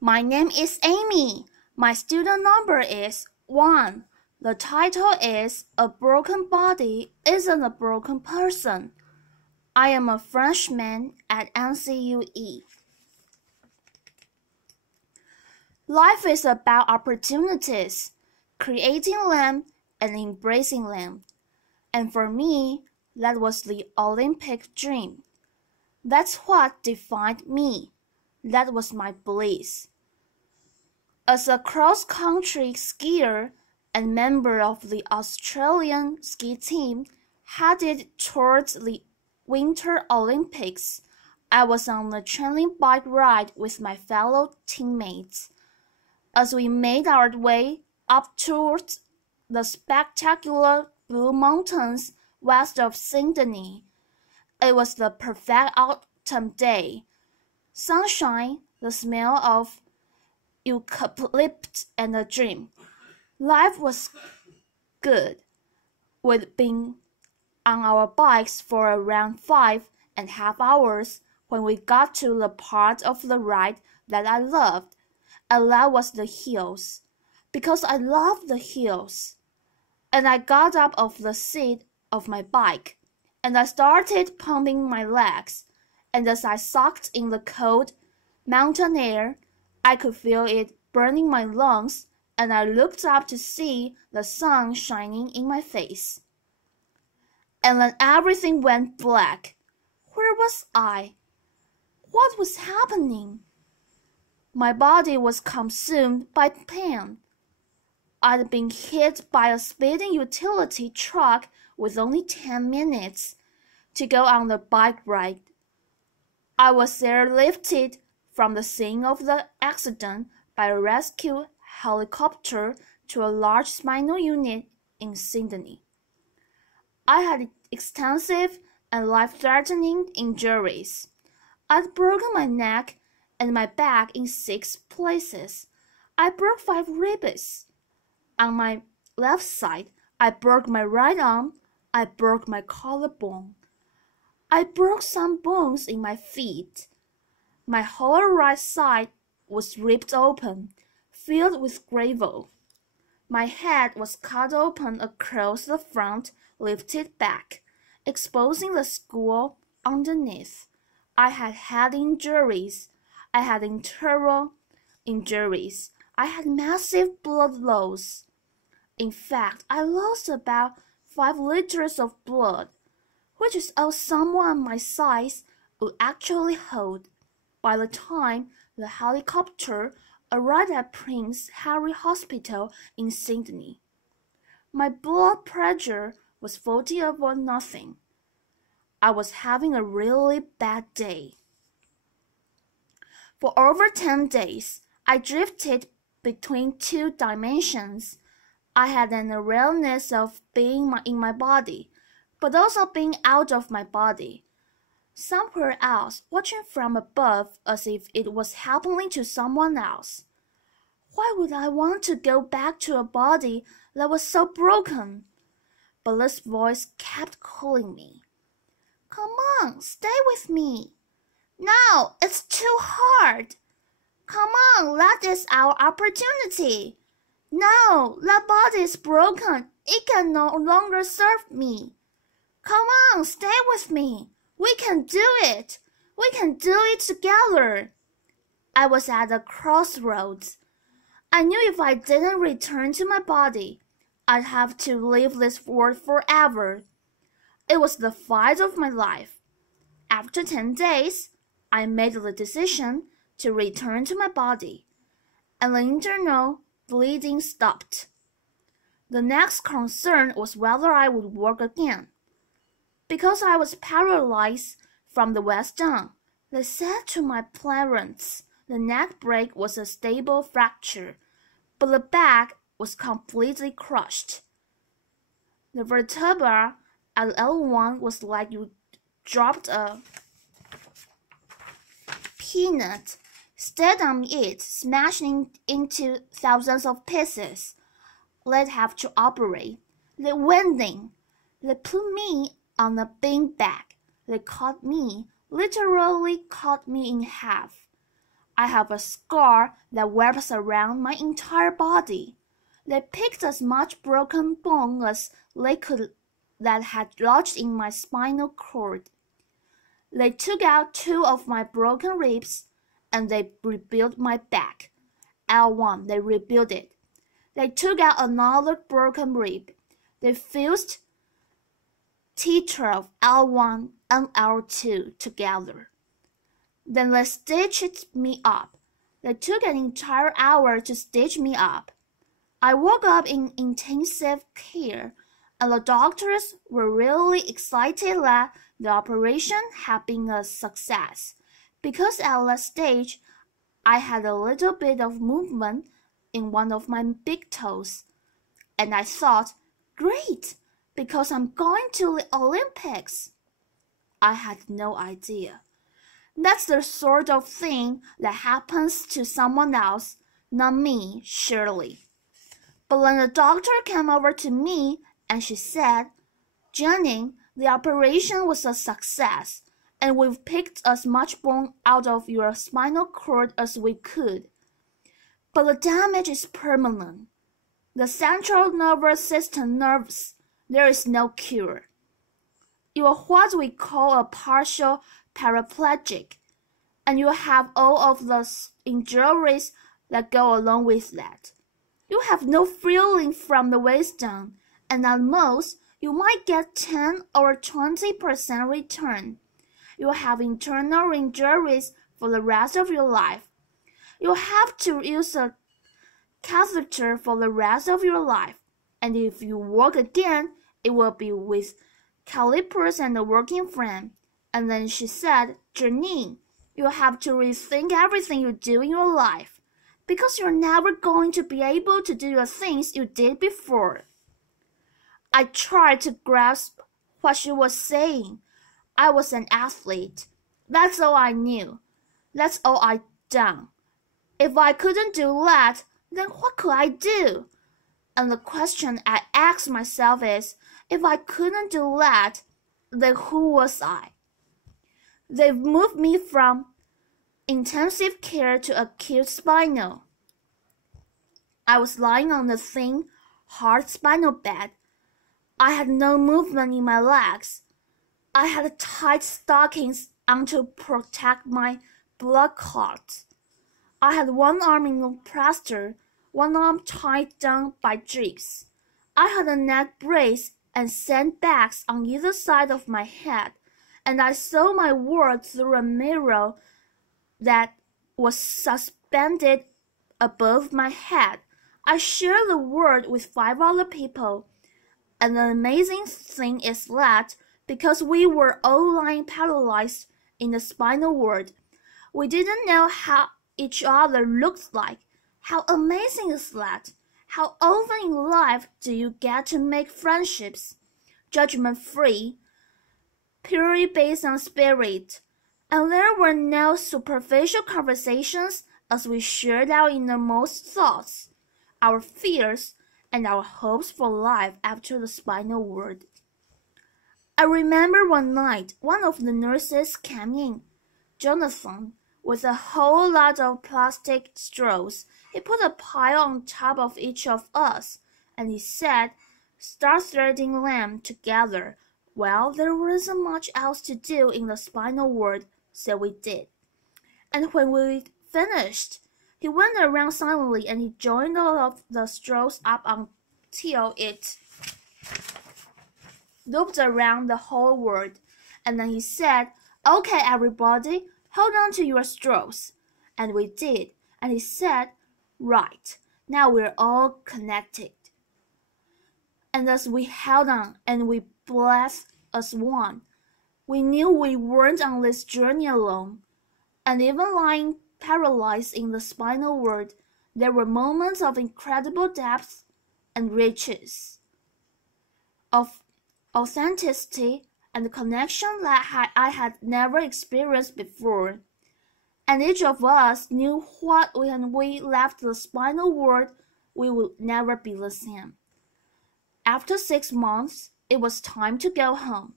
My name is Amy. My student number is 1. The title is A Broken Body Isn't a Broken Person. I am a freshman at NCUE. Life is about opportunities, creating them and embracing them. And for me, that was the Olympic dream. That's what defined me. That was my bliss. As a cross-country skier and member of the Australian ski team headed towards the Winter Olympics, I was on a training bike ride with my fellow teammates. As we made our way up towards the spectacular Blue Mountains west of Sydney, it was the perfect autumn day. Sunshine, the smell of eucalyptus, and a dream. Life was good. We'd been on our bikes for around 5.5 hours when we got to the part of the ride that I loved, and that was the hills, because I love the hills. And I got up off the seat of my bike, and I started pumping my legs, and as I sucked in the cold mountain air, I could feel it burning my lungs, and I looked up to see the sun shining in my face. And then everything went black. Where was I? What was happening? My body was consumed by pain. I'd been hit by a speeding utility truck with only 10 minutes to go on the bike ride. I was airlifted from the scene of the accident by a rescue helicopter to a large spinal unit in Sydney. I had extensive and life-threatening injuries. I'd broken my neck and my back in 6 places. I broke 5 ribs. On my left side, I broke my right arm. I broke my collarbone. I broke some bones in my feet. My whole right side was ripped open, filled with gravel. My head was cut open across the front, lifted back, exposing the skull underneath. I had head injuries. I had internal injuries. I had massive blood loss. In fact, I lost about 5 liters of blood, which is all someone my size would actually hold. By the time the helicopter arrived at Prince Harry Hospital in Sydney, my blood pressure was 40 over nothing. I was having a really bad day. For over 10 days, I drifted between 2 dimensions. I had an awareness of being in my body, but also being out of my body, somewhere else, watching from above as if it was happening to someone else. Why would I want to go back to a body that was so broken? But this voice kept calling me. Come on, stay with me. No, it's too hard. Come on, that is our opportunity. No, that body is broken. It can no longer serve me. Come on, stay with me. We can do it. We can do it together. I was at a crossroads. I knew if I didn't return to my body, I'd have to leave this world forever. It was the fight of my life. After 10 days, I made the decision to return to my body, and the internal bleeding stopped. The next concern was whether I would walk again. Because I was paralyzed from the waist down, they said to my parents the neck break was a stable fracture, but the back was completely crushed. The vertebra at L1 was like you dropped a peanut, stepped on it, smashing into thousands of pieces. They'd have to operate. They went in. They put me on a beanbag. They cut me, literally cut me in half. I have a scar that wraps around my entire body. They picked as much broken bone as they could that had lodged in my spinal cord. They took out 2 of my broken ribs, and they rebuilt my back. L1, they rebuilt it. They took out another broken rib. They fused T12, L1, and L2 together. Then they stitched me up. They took an entire hour to stitch me up. I woke up in intensive care, and the doctors were really excited that the operation had been a success, because at that stage I had a little bit of movement in one of my big toes, and I thought, great, because I'm going to the Olympics. I had no idea. That's the sort of thing that happens to someone else, not me, surely. But when the doctor came over to me and she said, Janine, the operation was a success, and we've picked as much bone out of your spinal cord as we could. But the damage is permanent. The central nervous system nerves, there is no cure. You are what we call a partial paraplegic, and you have all of the injuries that go along with that. You have no feeling from the waist down, and at most, you might get 10 or 20% return. You have internal injuries for the rest of your life. You have to use a catheter for the rest of your life, and if you walk again, it will be with calipers and a working frame. And then she said, Janine, you have to rethink everything you do in your life, because you're never going to be able to do the things you did before. I tried to grasp what she was saying. I was an athlete. That's all I knew. That's all I'd done. If I couldn't do that, then what could I do? And the question I asked myself is, if I couldn't do that, then who was I? They've moved me from intensive care to acute spinal. I was lying on the thin, hard spinal bed. I had no movement in my legs. I had tight stockings on to protect my blood clots. I had one arm in a plaster, one arm tied down by jigs. I had a neck brace and sandbags on either side of my head, and I saw my world through a mirror that was suspended above my head. I shared the world with 5 other people, and the amazing thing is that because we were all lying paralyzed in the spinal ward, we didn't know how each other looked like. How amazing is that? How often in life do you get to make friendships, judgment-free, purely based on spirit? And there were no superficial conversations as we shared our innermost thoughts, our fears, and our hopes for life after the spinal ward. I remember one night, one of the nurses came in, Jonathan, with a whole lot of plastic straws. He put a pile on top of each of us, and he said, start threading them together. Well, there wasn't much else to do in the spinal ward, so we did. And when we finished, he went around silently and he joined all of the straws up until it looped around the whole ward. And then he said, okay, everybody, hold on to your straws. And we did. And he said, right, now we're all connected. And as we held on and we breathed as one, we knew we weren't on this journey alone. And even lying paralyzed in the spinal ward, there were moments of incredible depth and riches, of authenticity and connection that I had never experienced before. And each of us knew when we left the spinal ward, we would never be the same. After 6 months, it was time to go home.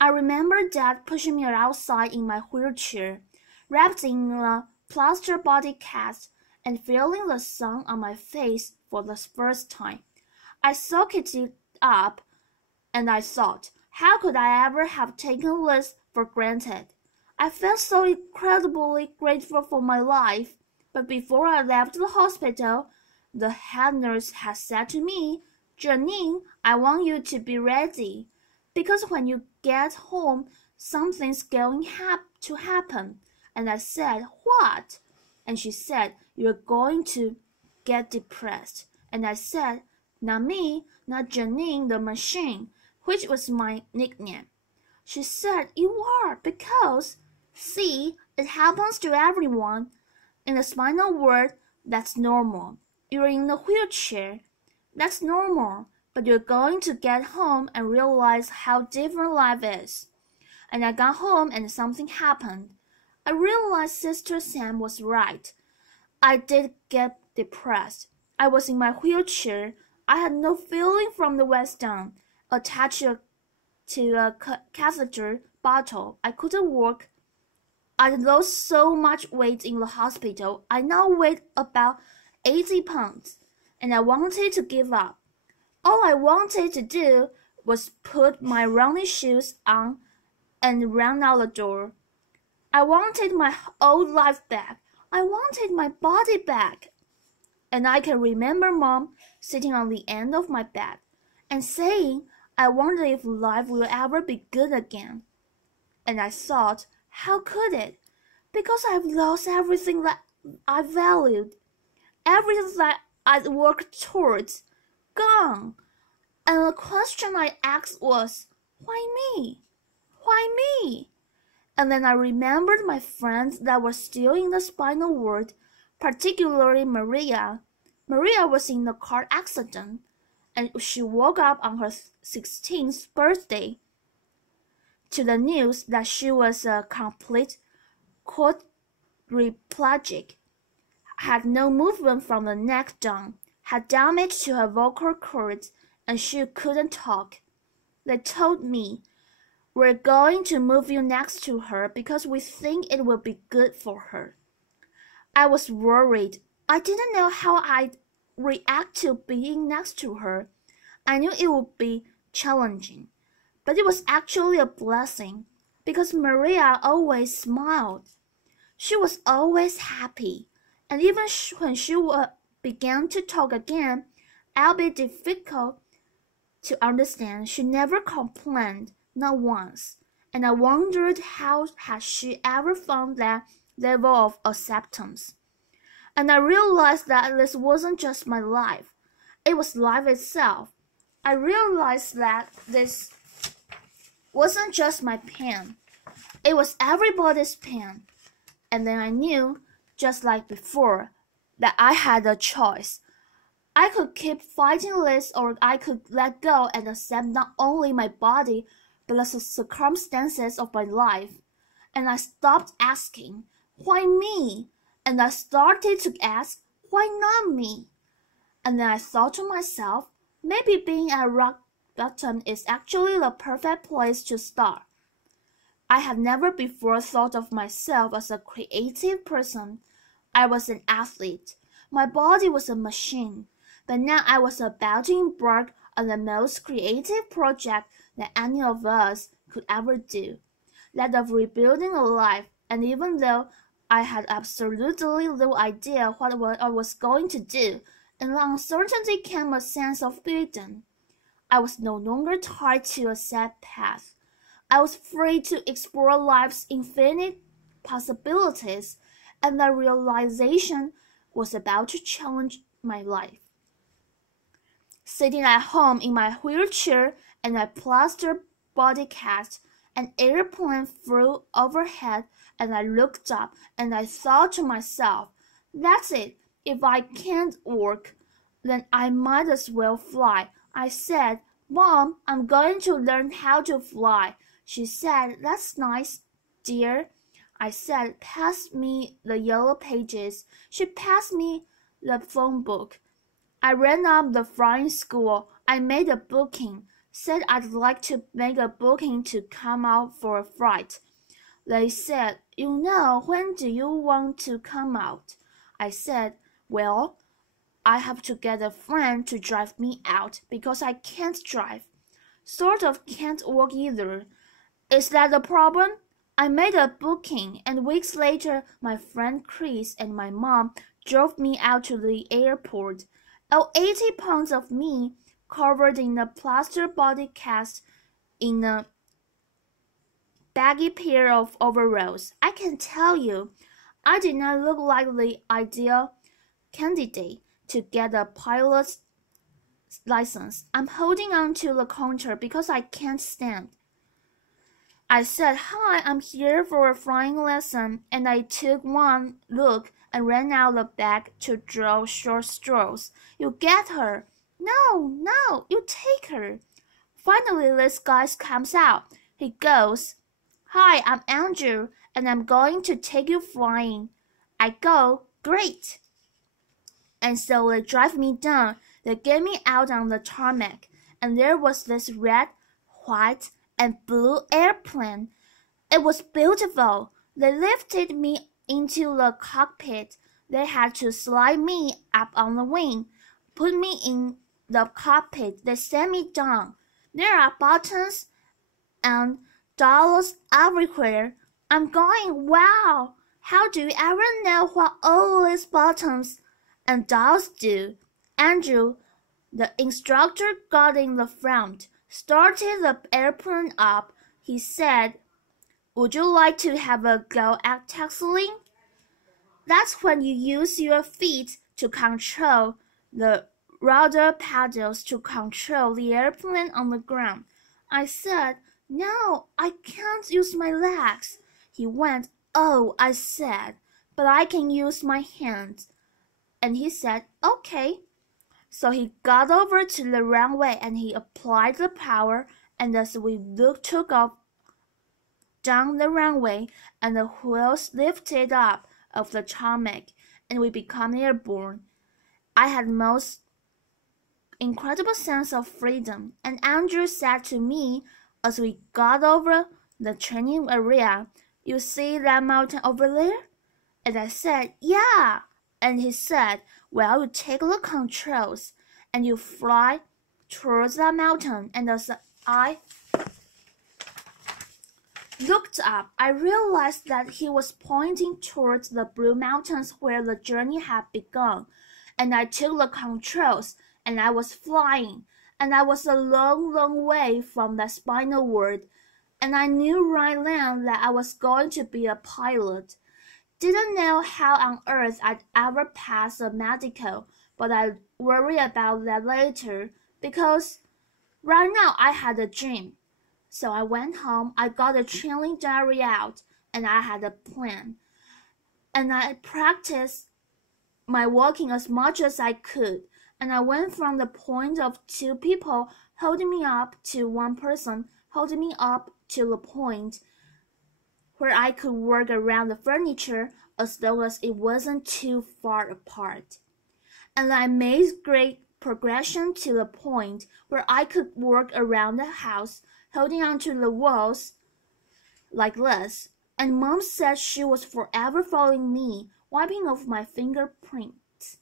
I remember Dad pushing me outside in my wheelchair, wrapped in a plaster body cast and feeling the sun on my face for the first time. I soaked it up and I thought, how could I ever have taken this for granted? I felt so incredibly grateful for my life, but before I left the hospital, the head nurse had said to me, Janine, I want you to be ready, because when you get home, something's going to happen. And I said, what? And she said, you're going to get depressed. And I said, not me, not Janine the machine, which was my nickname. She said, you are, because, see, it happens to everyone. In the spinal ward, that's normal. You're in a wheelchair. That's normal, but you're going to get home and realize how different life is. And I got home and something happened. I realized Sister Sam was right. I did get depressed. I was in my wheelchair. I had no feeling from the waist down, attached to a catheter bottle. I couldn't walk. I lost so much weight in the hospital. I now weighed about 80 pounds, and I wanted to give up. All I wanted to do was put my running shoes on and run out the door. I wanted my old life back. I wanted my body back. And I can remember Mom sitting on the end of my bed and saying, I wonder if life will ever be good again. And I thought, how could it? Because I've lost everything that I valued, everything that I'd worked towards, gone. And the question I asked was, why me? Why me? And then I remembered my friends that were still in the spinal ward, particularly Maria. Maria was in a car accident, and she woke up on her 16th birthday to the news that she was a complete quadriplegic, had no movement from the neck down, had damage to her vocal cords, and she couldn't talk. They told me, we're going to move you next to her because we think it will be good for her. I was worried. I didn't know how I'd react to being next to her. I knew it would be challenging, but it was actually a blessing because Maria always smiled. She was always happy, and even when she began to talk again, albeit difficult to understand, she never complained, not once, and I wondered how had she ever found that level of acceptance. And I realized that this wasn't just my life, it was life itself. I realized that this wasn't just my pain, it was everybody's pain. And then I knew, just like before, that I had a choice. I could keep fighting this, or I could let go and accept not only my body, but the circumstances of my life. And I stopped asking, why me? And I started to ask, why not me? And then I thought to myself, maybe being at rock bottom is actually the perfect place to start. I had never before thought of myself as a creative person. I was an athlete. My body was a machine. But now I was about to embark on the most creative project that any of us could ever do, that of rebuilding a life. And even though I had absolutely no idea what I was going to do, in the uncertainty came a sense of freedom. I was no longer tied to a set path. I was free to explore life's infinite possibilities, and the realization was about to challenge my life. Sitting at home in my wheelchair and my plaster body cast, an airplane flew overhead, and I looked up and I thought to myself, that's it, if I can't walk, then I might as well fly. I said, Mom, I'm going to learn how to fly. She said, that's nice, dear. I said, pass me the yellow pages. She passed me the phone book. I ran up the flying school. I made a booking, said I'd like to make a booking to come out for a flight. They said, when do you want to come out? I said, well, I have to get a friend to drive me out because I can't drive. Sort of can't walk either. Is that a problem? I made a booking, and weeks later, my friend Chris and my mom drove me out to the airport. 80 pounds of me, covered in a plaster body cast in a baggy pair of overalls. I can tell you, I did not look like the ideal candidate to get a pilot's license. I'm holding on to the counter because I can't stand. I said, hi, I'm here for a flying lesson, and I took one look and ran out the back to draw short straws. You get her. No, you take her. Finally, this guy comes out. He goes, hi, I'm Andrew, and I'm going to take you flying. I go, great. And so they drive me down. They get me out on the tarmac, and there was this red, white, and blue airplane. It was beautiful. They lifted me into the cockpit. They had to slide me up on the wing, put me in the cockpit. They sent me down. There are buttons and dollars everywhere. I'm going, wow, how do you ever know what all these buttons and dolls do? Andrew, the instructor, got in the front, started the airplane up. He said, would you like to have a go at taxiing? That's when you use your feet to control the rudder pedals to control the airplane on the ground. I said, no, I can't use my legs. He went, oh, I said, but I can use my hands. And he said, okay. So he got over to the runway and he applied the power, and as we took off down the runway and the wheels lifted up of the tarmac and we became airborne, I had the most incredible sense of freedom. And Andrew said to me as we got over the training area, you see that mountain over there? And I said, yeah. And he said, well, you take the controls and you fly towards that mountain. And as I looked up, I realized that he was pointing towards the blue mountains where the journey had begun. And I took the controls and I was flying. And I was a long, long way from the spinal word. And I knew right then that I was going to be a pilot. Didn't know how on earth I'd ever pass a medical, but I'd worry about that later because right now I had a dream. So I went home, I got a training diary out, and I had a plan. And I practiced my walking as much as I could. And I went from the point of 2 people holding me up to 1 person holding me up to the point where I could work around the furniture as long as it wasn't too far apart. And I made great progression to the point where I could work around the house, holding onto the walls like this. And Mom said she was forever following me, wiping off my fingerprints.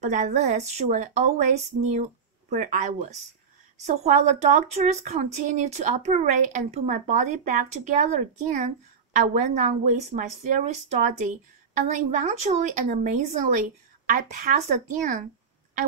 But at least she would always knew where I was. So while the doctors continued to operate and put my body back together again, I went on with my theory study, and then eventually and amazingly, I passed again. I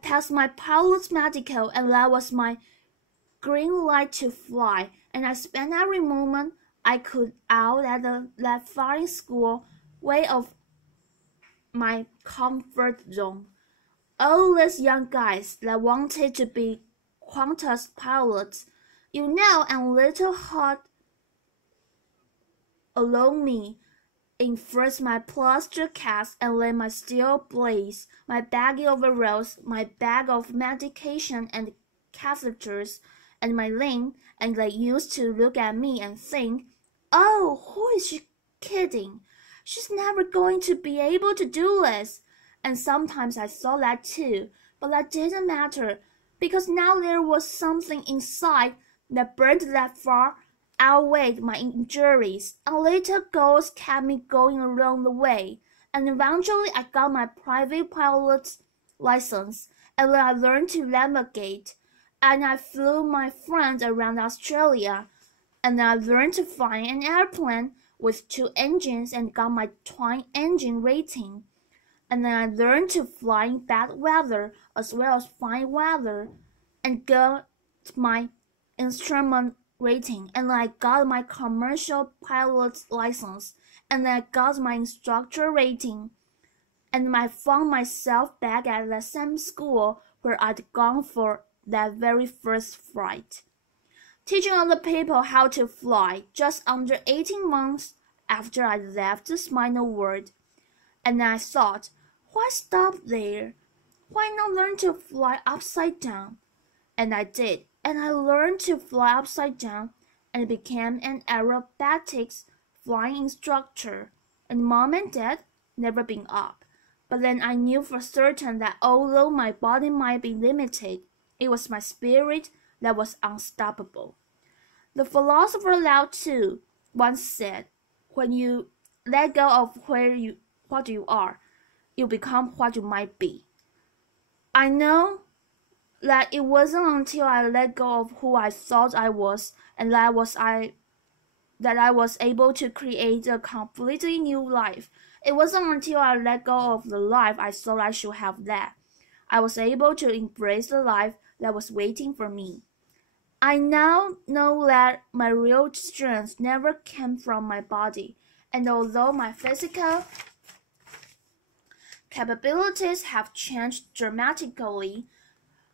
passed my pilot's medical, and that was my green light to fly, and I spent every moment I could out at that flying school way of my comfort zone. All these young guys that wanted to be Qantas pilots, and little hot along me in first my plaster cast and then my steel blades, my baggy overalls, my bag of medication and catheters, and my ring, and they used to look at me and think, oh, who is she kidding? She's never going to be able to do this. And sometimes I thought that too, but that didn't matter, because now there was something inside that burned that far outweighed my injuries, and little goals kept me going along the way. And eventually I got my private pilot's license, and then I learned to navigate, and I flew my friends around Australia, and I learned to fly an airplane with 2 engines and got my twin engine rating. And then I learned to fly in bad weather as well as fine weather and got my instrument rating, and then I got my commercial pilot's license, and then I got my instructor rating, and I found myself back at the same school where I'd gone for that very first flight, teaching other people how to fly just under 18 months after I left the spinal world. And I thought, why stop there? Why not learn to fly upside down? And I did, and I learned to fly upside down and became an aerobatics flying instructor. And Mom and Dad never been up. But then I knew for certain that although my body might be limited, it was my spirit that was unstoppable. The philosopher Lao Tzu once said, when you let go of what you are, you become what you might be. I know that it wasn't until I let go of who I thought I was and that I was able to create a completely new life. It wasn't until I let go of the life I thought I should have that I was able to embrace the life that was waiting for me. I now know that my real strength never came from my body, and although my physical capabilities have changed dramatically,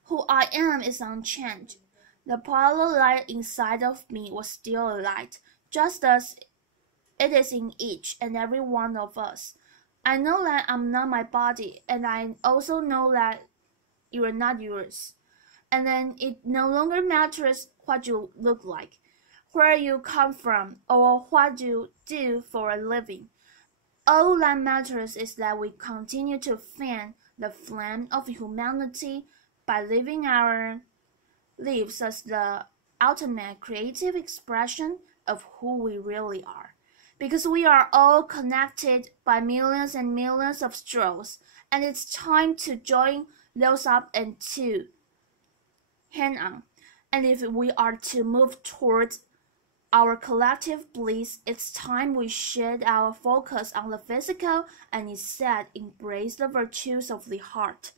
who I am is unchanged. The polar light inside of me was still a light, just as it is in each and every one of us. I know that I'm not my body, and I also know that you are not yours. And then it no longer matters what you look like, where you come from, or what you do for a living. All that matters is that we continue to fan the flame of humanity by living our lives as the ultimate creative expression of who we really are. Because we are all connected by millions and millions of straws, and it's time to join those up and to hang on. And if we are to move towards our collective bliss, it's time we shed our focus on the physical and instead embrace the virtues of the heart.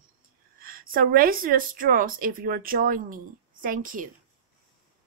So raise your straws if you are joining me. Thank you.